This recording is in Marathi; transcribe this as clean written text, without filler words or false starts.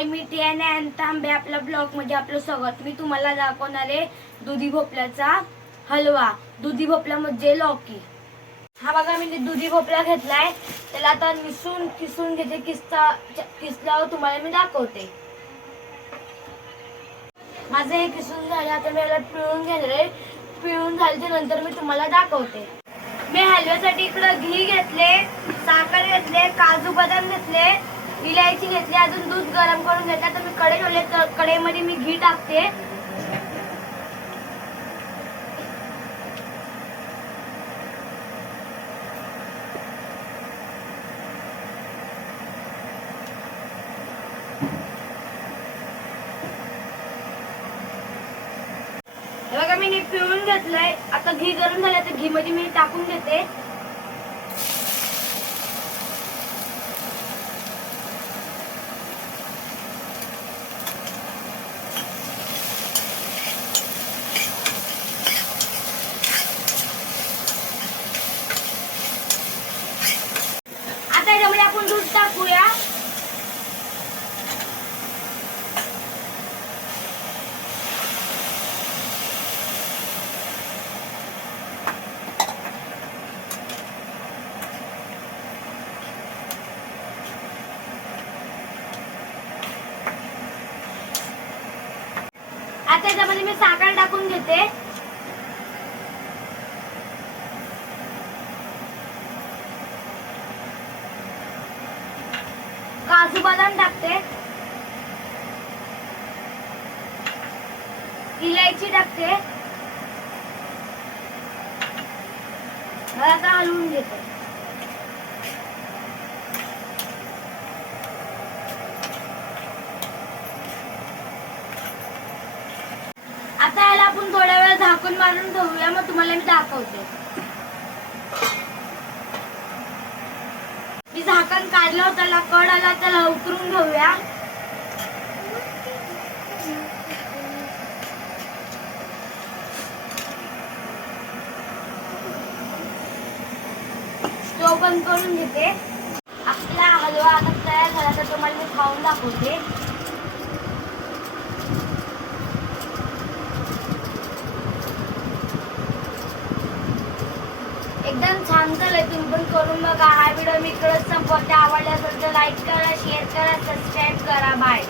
हाय, मी टीएन तांबे. आपल्या ब्लॉग मध्ये आपलं स्वागत. मी तुम्हाला दाखवणार आहे दुधी भोपळ्याचा हलवा. दुधी भोपळा म्हणजे लौकी. हा बघा, मी दुधी भोपळा घेतलाय. त्याला आता किसून घेते. किसल्यावर तुम्हाला मी दाखवते. माझं हे किसून झालं. आता मी याला पिळून घेणार. पिळून झाल्याच्या नंतर मी तुम्हाला दाखवते. मी हलव्यासाठी इकडे घी घेतले, साखर घेतले, काजू बदाम घेतले, इलायची घेतली, अजून दूध गरम करून घेतला. तर मी कढई ठेवले, तर कढईमध्ये मी घी टाकते. हे बघा, मी पिळून घेतलंय. आता घी गरम झालं, तर घी मध्ये मी टाकून घेते. आता याच्यामध्ये आपण दूध टाकूया. आता याच्यामध्ये मी साखर टाकून घेते. काजू बदाम टाकते. इलायची टाकते. आता हलवून घेते. आता याला आपण थोड्या वेळ झाकून मारून ठेवूया. मग तुम्हाला मी दाखवते. मी झाकण काढलं होतं, त्याला कड आला, त्याला उतरून घेऊया. स्टोव बंद करून घेते. आपला हलवा आता तयार झाला, तर तुम्हाला मी खाऊन दाखवते. एकदम छान झालंय. तुम्ही पण करून बघा. हा व्हिडिओ मी इकडे संपवते. आवडला असेल तर लाईक करा, शेअर करा, सबस्क्राईब करा. बाय.